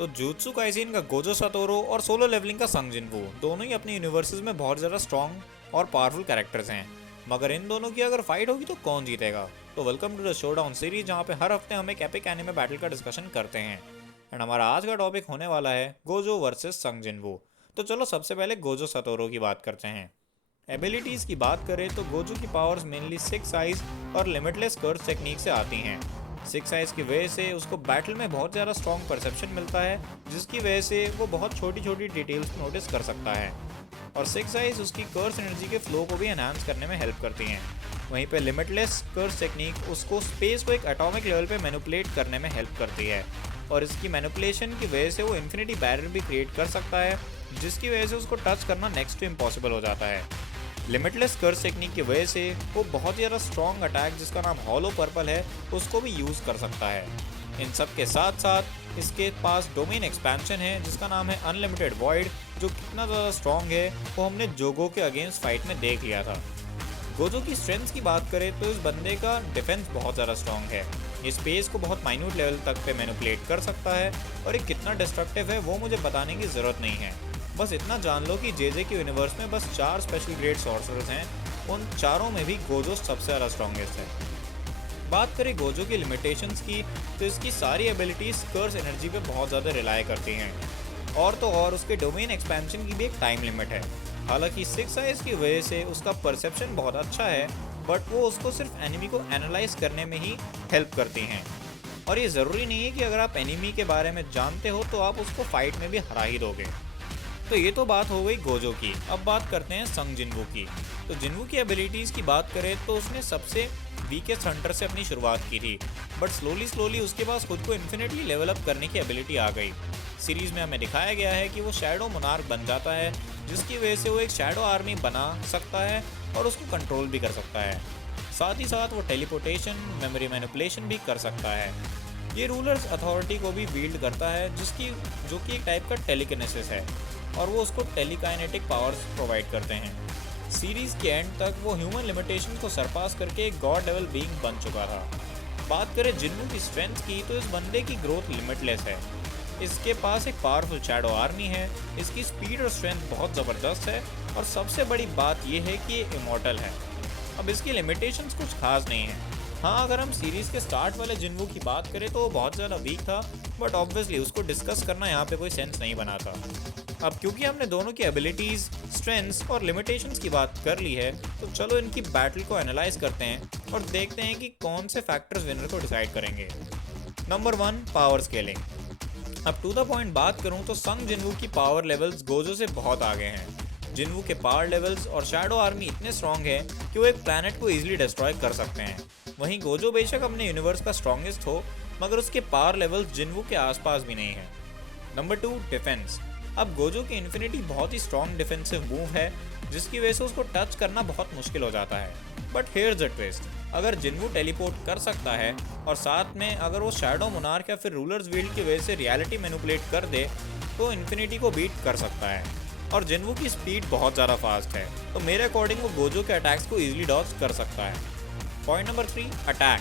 तो jutsu Kaisen का Gojo सतोरो और सोलो लेवलिंग का संग जिनवू दोनों ही अपने यूनिवर्सेस में बहुत ज़्यादा स्ट्रॉन्ग और पावरफुल कैरेक्टर्स हैं। मगर इन दोनों की अगर फाइट होगी तो कौन जीतेगा? तो welcome to the showdown series, जहाँ पे हर हफ्ते हम एक एपिक एनिमे बैटल का डिस्कशन करते हैं। एंड हमारा आज का टॉपिक होने वाला है गोजो वर्सेस संग जिनवू। तो चलो सबसे पहले गोजो सतोरो की बात करते हैं। एबिलिटीज़ की बात करें तो गोजो की पावर्स मेनली सिक्स आइज और लिमिटलेस कर्स टेक्निक से आती हैं। सिक्स आइज की वजह से उसको बैटल में बहुत ज़्यादा स्ट्रॉन्ग परसेप्शन मिलता है, जिसकी वजह से वो बहुत छोटी छोटी डिटेल्स नोटिस कर सकता है। और सिक्स आइज उसकी कर्स एनर्जी के फ्लो को भी एनहांस करने में हेल्प करती हैं। वहीं पे लिमिटलेस कर्स टेक्निक उसको स्पेस को एक एटॉमिक लेवल पे मैनिपुलेट करने में हेल्प करती है, और इसकी मैनिपुलेशन की वजह से वो इन्फिनिटी बैरियर भी क्रिएट कर सकता है, जिसकी वजह से उसको टच करना नेक्स्ट टू इम्पॉसिबल हो जाता है। लिमिटलेस कर्स टेक्निक की वजह से वो बहुत ज़्यादा स्ट्रॉन्ग अटैक जिसका नाम हॉलो पर्पल है उसको भी यूज़ कर सकता है। इन सब के साथ साथ इसके पास डोमेन एक्सपेंशन है जिसका नाम है अनलिमिटेड वॉइड, जो कितना ज़्यादा स्ट्रॉन्ग है वो हमने जोगो के अगेंस्ट फाइट में देख लिया था। गोजो की स्ट्रेंथ की बात करें तो इस बंदे का डिफेंस बहुत ज़्यादा स्ट्रॉन्ग है। ये स्पेस को बहुत माइन्यूट लेवल तक पे मैनिपुलेट कर सकता है, और ये कितना डिस्ट्रक्टिव है वो मुझे बताने की ज़रूरत नहीं है। बस इतना जान लो कि जेजे के यूनिवर्स में बस 4 स्पेशल ग्रेड सॉर्सरर्स हैं, उन चारों में भी गोजो सबसे ज़्यादा स्ट्रॉन्गेस्ट है। बात करें गोजो की लिमिटेशंस की तो इसकी सारी एबिलिटीज़ कर्स एनर्जी पे बहुत ज़्यादा रिलाई करती हैं, और तो और उसके डोमेन एक्सपेंशन की भी एक टाइम लिमिट है। हालांकि सिक्स आइज की वजह से उसका परसेप्शन बहुत अच्छा है, बट वो उसको सिर्फ एनिमी को एनालाइज करने में ही हेल्प करती हैं। और ये ज़रूरी नहीं है कि अगर आप एनिमी के बारे में जानते हो तो आप उसको फाइट में भी हरा ही दोगे। तो ये तो बात हो गई गोजो की। अब बात करते हैं संग जिनवू की। तो जिनवू की एबिलिटीज़ की बात करें तो उसने सबसे वीकेस्ट हंटर से अपनी शुरुआत की थी, बट स्लोली उसके पास खुद को इन्फिनिटली लेवल अप करने की एबिलिटी आ गई। सीरीज़ में हमें दिखाया गया है कि वो शैडो मोनार्क बन जाता है, जिसकी वजह से वो एक शैडो आर्मी बना सकता है और उसको कंट्रोल भी कर सकता है। साथ ही साथ वो टेलीपोर्टेशन, मेमोरी मैनिपुलेशन भी कर सकता है। ये रूलर्स अथॉरिटी को भी वील्ड करता है, जो कि एक टाइप का टेलीकिनेसिस है, और वो उसको टेलीकाइनेटिक पावर्स प्रोवाइड करते हैं। सीरीज़ के एंड तक वो ह्यूमन लिमिटेशन को सरपास करके एक गॉड लेवल बीइंग बन चुका था। बात करें जिन्नू की स्ट्रेंथ की तो इस बंदे की ग्रोथ लिमिटलेस है। इसके पास एक पावरफुल शैडो आर्मी है, इसकी स्पीड और स्ट्रेंथ बहुत ज़बरदस्त है, और सबसे बड़ी बात यह है कि ये इमॉर्टल है। अब इसकी लिमिटेशंस कुछ खास नहीं है। हाँ, अगर हम सीरीज़ के स्टार्ट वाले जिन्वू की बात करें तो वो बहुत ज़्यादा वीक था, बट ऑब्वियसली उसको डिस्कस करना यहाँ पे कोई सेंस नहीं बना था। अब क्योंकि हमने दोनों की एबिलिटीज़, स्ट्रेंथ्स और लिमिटेशंस की बात कर ली है, तो चलो इनकी बैटल को एनालाइज करते हैं और देखते हैं कि कौन से फैक्टर्स विनर को डिसाइड करेंगे। Number 1, power scaling. अब टू द पॉइंट बात करूं तो संग जिन्वू की पावर लेवल्स गोजो से बहुत आगे हैं। जिन्वू के पावर लेवल्स और शैडो आर्मी इतने स्ट्रॉन्ग है कि वो एक प्लैनेट को ईजिली डिस्ट्रॉय कर सकते हैं। वहीं गोजो बेशक अपने यूनिवर्स का स्ट्रॉन्गेस्ट हो, मगर उसके पावर लेवल्स जिन्वू के आसपास भी नहीं है। Number 2, defence. अब गोजो की इन्फिनिटी बहुत ही स्ट्रॉन्ग डिफेंसिव मूव है, जिसकी वजह से उसको टच करना बहुत मुश्किल हो जाता है। बट हियर्स द ट्विस्ट, अगर जिन्वू टेलीपोर्ट कर सकता है और साथ में अगर वो शैडो मोनार्क या फिर रूलर्स वील्ड की वजह से रियलिटी मैनिपुलेट कर दे तो इन्फिनिटी को बीट कर सकता है। और जिन्वू की स्पीड बहुत ज़्यादा फास्ट है, तो मेरे अकॉर्डिंग वो गोजो के अटैक्स को ईजिली डॉज कर सकता है। Point number 3, attack.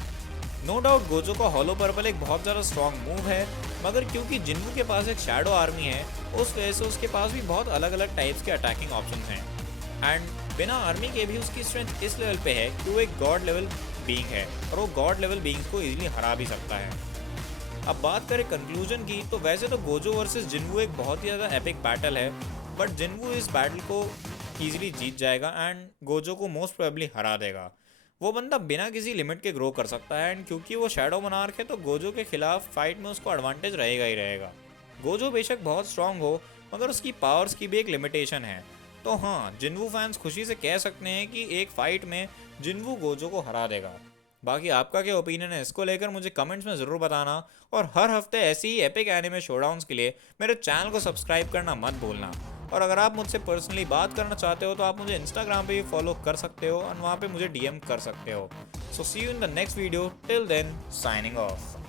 No doubt Gojo का हॉलो पर्पल एक बहुत ज़्यादा स्ट्रॉन्ग मूव है, मगर क्योंकि जिन्वू के पास एक शैडो आर्मी है, उस वजह से उसके पास भी बहुत अलग अलग टाइप्स के अटैकिंग ऑप्शन हैं। एंड बिना आर्मी के भी उसकी स्ट्रेंथ इस लेवल पे है कि वो एक गॉड लेवल बीइंग है, और वो गॉड लेवल बीइंग्स को इजीली हरा भी सकता है। अब बात करें कंक्लूजन की, तो वैसे तो गोजो वर्सेस जिन्वू एक बहुत ही ज़्यादा एपिक बैटल है, बट जिन्वू इस बैटल को ईजिली जीत जाएगा एंड गोजो को मोस्ट प्रोबेबली हरा देगा। वो बंदा बिना किसी लिमिट के ग्रो कर सकता है, एंड क्योंकि वो शैडो मोनार्क है तो गोजो के खिलाफ फाइट में उसको एडवांटेज रहेगा ही रहेगा। गोजो बेशक बहुत स्ट्रांग हो, मगर उसकी पावर्स की भी एक लिमिटेशन है। तो हाँ, जिन्वू फैंस खुशी से कह सकते हैं कि एक फाइट में जिन्वू गोजो को हरा देगा। बाकी आपका क्या ओपिनियन है इसको लेकर मुझे कमेंट्स में ज़रूर बताना, और हर हफ्ते ऐसी ही एपिक एनिमे शोडाउन्स के लिए मेरे चैनल को सब्सक्राइब करना मत भूलना। और अगर आप मुझसे पर्सनली बात करना चाहते हो तो आप मुझे इंस्टाग्राम पे भी फॉलो कर सकते हो और वहाँ पे मुझे डीएम कर सकते हो। So see you in the next video, till then signing of.